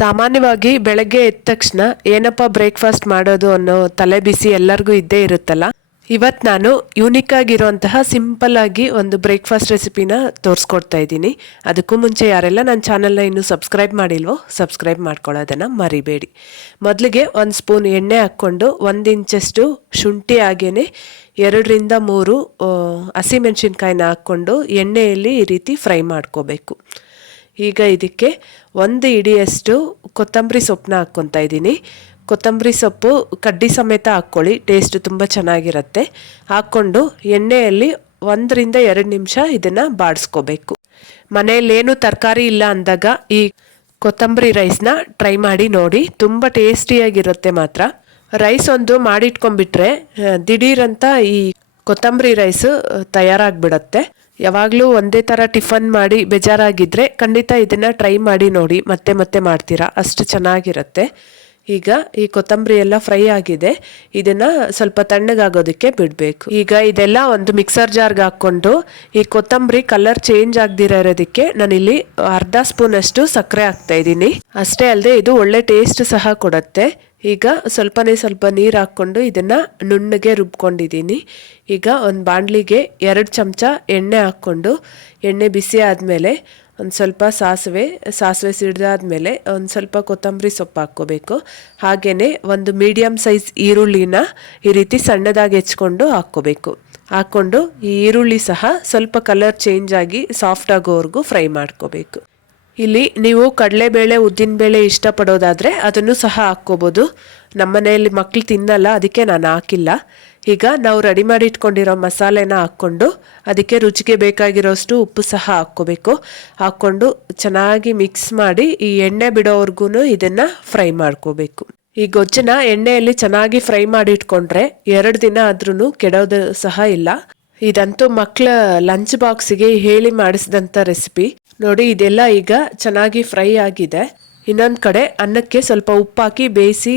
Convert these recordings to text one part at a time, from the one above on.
ಸಾಮಾನ್ಯವಾಗಿ ಬೆಳಗ್ಗೆ ಎದ್ದ ತಕ್ಷಣ ಏನಪ್ಪ ಬ್ರೇಕ್ಫಾಸ್ಟ್ ಮಾಡೋದು ಅನ್ನೋ ತಲೆ ಬಿಸಿ ಎಲ್ಲರಿಗೂ ಇದ್ದೇ ಇರುತ್ತಲ್ಲ. ಇವತ್ತು ನಾನು ಯೂನಿಕ್ ಆಗಿರುವಂತಹ ಸಿಂಪಲ್ ಆಗಿ ಒಂದು ಬ್ರೇಕ್ಫಾಸ್ಟ್ ರೆಸಿಪಿನ ತೋರಿಸ್ಕೊಡ್ತಾ ಇದ್ದೀನಿ. ಅದಕ್ಕೂ ಮುಂಚೆ ಯಾರೆಲ್ಲ ನನ್ನ ಚಾನಲ್ನ ಇನ್ನೂ ಸಬ್ಸ್ಕ್ರೈಬ್ ಮಾಡಿಲ್ವೋ ಸಬ್ಸ್ಕ್ರೈಬ್ ಮಾಡ್ಕೊಳ್ಳೋದನ್ನು ಮರಿಬೇಡಿ. ಮೊದಲಿಗೆ 1 ಸ್ಪೂನ್ ಎಣ್ಣೆ ಹಾಕ್ಕೊಂಡು 1 ಇಂಚಷ್ಟು ಶುಂಠಿ ಹಾಗೇನೆ 2 ರಿಂದ 3 ಹಸಿಮೆಣಸಿನ್ಕಾಯಿನ ಹಾಕ್ಕೊಂಡು ಎಣ್ಣೆಯಲ್ಲಿ ಈ ರೀತಿ ಫ್ರೈ ಮಾಡ್ಕೋಬೇಕು. ಈಗ ಇದಕ್ಕೆ 1 ಹಿಡಿಯಷ್ಟು ಕೊತ್ತಂಬರಿ ಸೊಪ್ಪನ್ನ ಹಾಕ್ಕೊತಾ ಇದ್ದೀನಿ. ಕೊತ್ತಂಬರಿ ಸೊಪ್ಪು ಕಡ್ಡಿ ಸಮೇತ ಹಾಕ್ಕೊಳ್ಳಿ, ಟೇಸ್ಟ್ ತುಂಬ ಚೆನ್ನಾಗಿರುತ್ತೆ. ಹಾಕ್ಕೊಂಡು ಎಣ್ಣೆಯಲ್ಲಿ 1 ರಿಂದ 2 ನಿಮಿಷ ಇದನ್ನು ಬಾಡಿಸ್ಕೋಬೇಕು. ಮನೆಯಲ್ಲೇನು ತರಕಾರಿ ಇಲ್ಲ ಅಂದಾಗ ಈ ಕೊತ್ತಂಬರಿ ರೈಸ್ನ ಟ್ರೈ ಮಾಡಿ ನೋಡಿ, ತುಂಬ ಟೇಸ್ಟಿಯಾಗಿರುತ್ತೆ ಮಾತ್ರ. ರೈಸ್ ಒಂದು ಮಾಡಿಟ್ಕೊಂಡ್ಬಿಟ್ರೆ ದಿಢೀರಂತ ಈ ಕೊತ್ತಂಬರಿ ರೈಸ್ ತಯಾರಾಗಿಬಿಡತ್ತೆ. ಯಾವಾಗಲೂ ಒಂದೇ ಥರ ಟಿಫನ್ ಮಾಡಿ ಬೇಜಾರಾಗಿದ್ದರೆ ಖಂಡಿತ ಇದನ್ನು ಟ್ರೈ ಮಾಡಿ ನೋಡಿ, ಮತ್ತೆ ಮತ್ತೆ ಮಾಡ್ತೀರಾ, ಅಷ್ಟು ಚೆನ್ನಾಗಿರುತ್ತೆ. ಈಗ ಈ ಕೊತ್ತಂಬರಿ ಎಲ್ಲ ಫ್ರೈ ಆಗಿದೆ, ಇದನ್ನು ಸ್ವಲ್ಪ ತಣ್ಣಗಾಗೋದಕ್ಕೆ ಬಿಡಬೇಕು. ಈಗ ಇದೆಲ್ಲ ಒಂದು ಮಿಕ್ಸರ್ ಜಾರ್ಗೆ ಹಾಕ್ಕೊಂಡು ಈ ಕೊತ್ತಂಬರಿ ಕಲರ್ ಚೇಂಜ್ ಆಗದಿರೋದಕ್ಕೆ ನಾನಿಲ್ಲಿ 1/2 ಸ್ಪೂನಷ್ಟು ಸಕ್ಕರೆ ಹಾಕ್ತಾ ಇದ್ದೀನಿ. ಅಷ್ಟೇ ಅಲ್ಲದೆ ಇದು ಒಳ್ಳೆ ಟೇಸ್ಟ್ ಸಹ ಕೊಡುತ್ತೆ. ಈಗ ಸ್ವಲ್ಪ ನೀರು ಹಾಕ್ಕೊಂಡು ಇದನ್ನು ನುಣ್ಣಗೆ ರುಬ್ಕೊಂಡಿದ್ದೀನಿ. ಈಗ ಒಂದು ಬಾಣಲಿಗೆ 2 ಚಮಚ ಎಣ್ಣೆ ಹಾಕ್ಕೊಂಡು ಎಣ್ಣೆ ಬಿಸಿ ಆದಮೇಲೆ ಒಂದು ಸ್ವಲ್ಪ ಸಾಸಿವೆ ಸಿಡಿದಾದ್ಮೇಲೆ ಒಂದು ಸ್ವಲ್ಪ ಕೊತ್ತಂಬರಿ ಸೊಪ್ಪು ಹಾಕ್ಕೋಬೇಕು. ಹಾಗೆಯೇ ಒಂದು ಮೀಡಿಯಮ್ ಸೈಜ್ ಈರುಳ್ಳಿನ ಈ ರೀತಿ ಸಣ್ಣದಾಗಿ ಹೆಚ್ಕೊಂಡು ಹಾಕ್ಕೋಬೇಕು. ಹಾಕ್ಕೊಂಡು ಈ ಈರುಳ್ಳಿ ಸಹ ಸ್ವಲ್ಪ ಕಲರ್ ಚೇಂಜ್ ಆಗಿ ಸಾಫ್ಟ್ ಆಗೋವರೆಗೂ ಫ್ರೈ ಮಾಡ್ಕೋಬೇಕು. ಇಲ್ಲಿ ನೀವು ಕಡಲೆಬೇಳೆ ಉದ್ದಿನಬೇಳೆ ಇಷ್ಟಪಡೋದಾದರೆ ಅದನ್ನು ಸಹ ಹಾಕ್ಕೋಬೋದು. ನಮ್ಮ ಮನೆಯಲ್ಲಿ ಮಕ್ಕಳು ತಿನ್ನಲ್ಲ, ಅದಕ್ಕೆ ನಾನು ಹಾಕಿಲ್ಲ. ಈಗ ನಾವು ರೆಡಿ ಮಾಡಿ ಇಟ್ಕೊಂಡಿರೋ ಮಸಾಲೆನ ಹಾಕ್ಕೊಂಡು ಅದಕ್ಕೆ ರುಚಿಗೆ ಬೇಕಾಗಿರೋಷ್ಟು ಉಪ್ಪು ಸಹ ಹಾಕ್ಕೋಬೇಕು. ಹಾಕ್ಕೊಂಡು ಚೆನ್ನಾಗಿ ಮಿಕ್ಸ್ ಮಾಡಿ ಈ ಎಣ್ಣೆ ಬಿಡೋವರೆಗೂ ಇದನ್ನು ಫ್ರೈ ಮಾಡ್ಕೋಬೇಕು. ಈ ಗೊಜ್ಜನ್ನ ಎಣ್ಣೆಯಲ್ಲಿ ಚೆನ್ನಾಗಿ ಫ್ರೈ ಮಾಡಿ ಇಟ್ಕೊಂಡ್ರೆ 2 ದಿನ ಆದ್ರೂ ಕೆಡೋದು ಸಹ ಇಲ್ಲ. ಇದಂತೂ ಮಕ್ಕಳ ಲಂಚ್ ಬಾಕ್ಸಿಗೆ ಹೇಳಿ ಮಾಡಿಸಿದಂಥ ರೆಸಿಪಿ ನೋಡಿ. ಇದೆಲ್ಲ ಈಗ ಚೆನ್ನಾಗಿ ಫ್ರೈ ಆಗಿದೆ. ಇನ್ನೊಂದು ಕಡೆ ಅನ್ನಕ್ಕೆ ಸ್ವಲ್ಪ ಉಪ್ಪಾಕಿ ಬೇಯಿಸಿ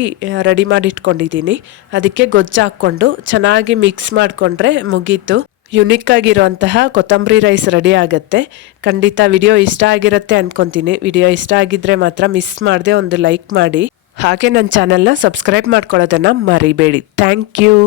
ರೆಡಿ ಮಾಡಿ ಇಟ್ಕೊಂಡಿದ್ದೀನಿ. ಅದಕ್ಕೆ ಗೊಜ್ಜು ಹಾಕ್ಕೊಂಡು ಚೆನ್ನಾಗಿ ಮಿಕ್ಸ್ ಮಾಡಿಕೊಂಡ್ರೆ ಮುಗೀತು. ಯುನಿಕ್ ಆಗಿರುವಂತಹ ಕೊತ್ತಂಬರಿ ರೈಸ್ ರೆಡಿ ಆಗುತ್ತೆ. ಖಂಡಿತ ವಿಡಿಯೋ ಇಷ್ಟ ಆಗಿರುತ್ತೆ ಅಂದ್ಕೊತೀನಿ. ವಿಡಿಯೋ ಇಷ್ಟ ಆಗಿದ್ರೆ ಮಾತ್ರ ಮಿಸ್ ಮಾಡದೆ ಒಂದು ಲೈಕ್ ಮಾಡಿ, ಹಾಗೆ ನನ್ನ ಚಾನಲ್ನ ಸಬ್ಸ್ಕ್ರೈಬ್ ಮಾಡ್ಕೊಳ್ಳೋದನ್ನು ಮರಿಬೇಡಿ. Thank you.